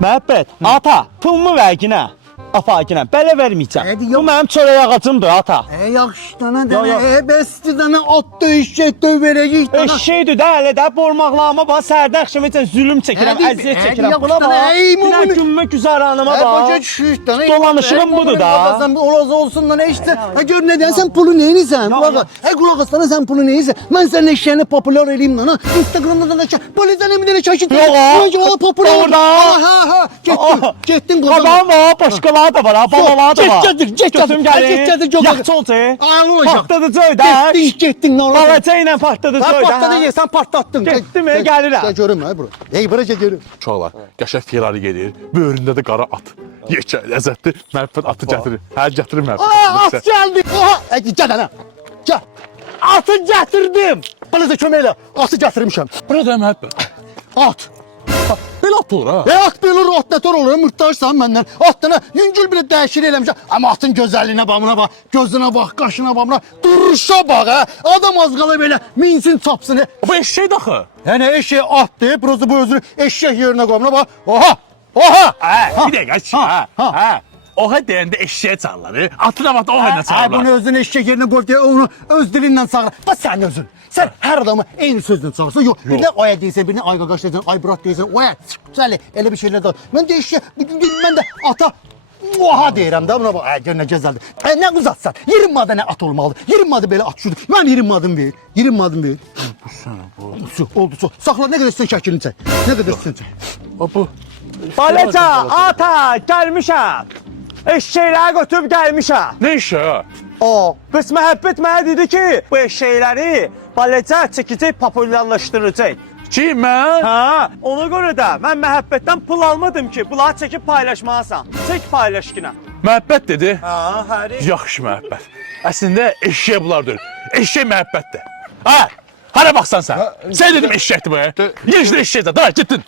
Məhəbbət, ata, pulumu ver yine. Apa yine, belə vermeyeceğim. Hadi Bu yok. mənim çörək ağacımdır ata. Yaxşı dana Yo, yo. dana, besti dana at döyüşecek dövecek dana. Eşşeydir də, elə də bormaqlarıma bax, sərdə axşam üçün zülüm çəkirəm, Hadi, əziyyət hadi çəkirəm. yapışdır, Buna bax, ey bir mumunu. gümmə güzəranıma Başa bax. düşüş dana. Dolanışığım budur da. Sen olası olsun dana işte. Ha gör neden sen pulu neyinsen? Ya, Kulak ya. al. Hey kulak aslanı sen pulu neyinsen? Ben senin eşeğini popüler edeyim dana. Instagram'da dana çay. Polisten emine çay. Yok ha. Önce o popüler. Orada. Ha. Gittin. Aa. Gittin kazan. Adam var, başqaları da var, ha, babalar da var. Get Götüm gəlin. Get Yaxşı olacaq. Ay olacaq. Partladıcı da. Gittin ne olacak? Balaca ilə partladıcı Sen da. patladın sen patlattın. Getdim, gəlirəm. Gel görüm ha bura. Hey bura görüm. Uşaqlar, qəşəng Ferrari gedir, böyründə də qara at. Yekə, ləzzətli, məhəbbət atı gətirir. Hər gətirir Aa at məhəbbət. geldi. Oha. Gel ana. Gel. Atı getirdim. Bana da kömeyle atı getirmişim. Burada məhəbbət. At. Belə at olur ha. At böyle rotlatör olur. Mırtlaşsan benden. Atına yüngül bile değişir eləmişim. Ama atın güzelliğine bak, bak. Gözüne bak, kaşına bak. Duruşa bak ha. Adam az qala böyle minsin çapsın. Bu eşşək daxı. Yani eşeği at deyip burası bu özünü eşek yerine koymuna bak. Oha. Oha. Bir dəqiqə, ha. Oha deyəndə eşşəyə çağırlar. Atı da vatı oha ilə Ay çağırlar. bunu özün eşek yerine koy diye onu öz dilinden çağır. Bak sen özün. Sen her adamı aynı sözle çağırsın. Yok. Birine aya değilsen, birine ay gagaş değilsen, ay bırak değilsen, oya güzel öyle bir şeyler de. Ben de eşeğe, ben de ata oha deyirəm da buna bak. Ay gör ne güzeldir. Ne uzatsan. 20 adı ne at olmalı. 20 adı böyle at şudur. Ben 20 adım ver. 20 adım ver. Oldu su. Sakla ne kadar istiyorsun şəkilini çək. Ne kadar istiyorsun çək. Bu. Balaca, ata, gəlmişəm. Eşşəkləri götürüb gəlmişəm. Nə eşşək ha? Aa. Qız məhəbbət mənə dedi ki, bu eşşəkləri balaca çəkəcək, populyarlaşdıracaq. Ki, mən? Ha, ona görə də mən məhəbbətdən pul almadım ki, bunları çəkib paylaşmalısan. Çək paylaş ki. Məhəbbət dedi. Ha, həri. Yaxşı məhəbbət. Əslində eşşək bunlar deyil. Eşşək məhəbbətdir. Ha? Hara baxsan sən? Sən dedim eşşəkdir bu. Yecdir eşşəkdir. Davay, getdin.